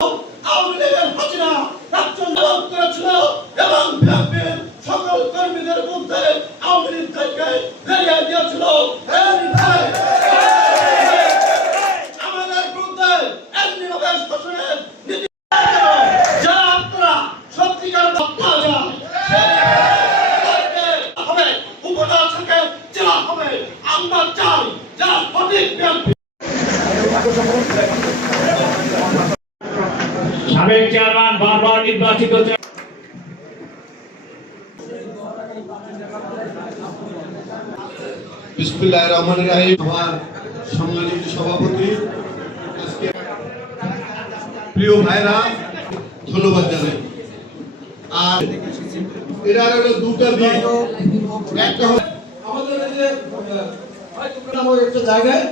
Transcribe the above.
আওয়ামী লীগের হাসিনা রাজ্য জবাব করেছিল এবং বিএনপির সকল কর্মীদের মধ্যে আওয়ামী লীগ থেকে বেরিয়ে দিয়েছিল আমাদের বিরুদ্ধে এমনিভাবে শোষণের নীতি। যা আপনারা সত্যিকার বক্তা যান হবে উপজেলা থেকে জেলা হবে। আমরা চাই যারা সাবেক চেয়ারম্যান বারবার নির্বাচিত সম্মানিত সভাপতি প্রিয় ভাইরা, ধন্যবাদ জানাই। আর এরা হলো দুটা দিক। একটা আমাদের একটা জায়গায়।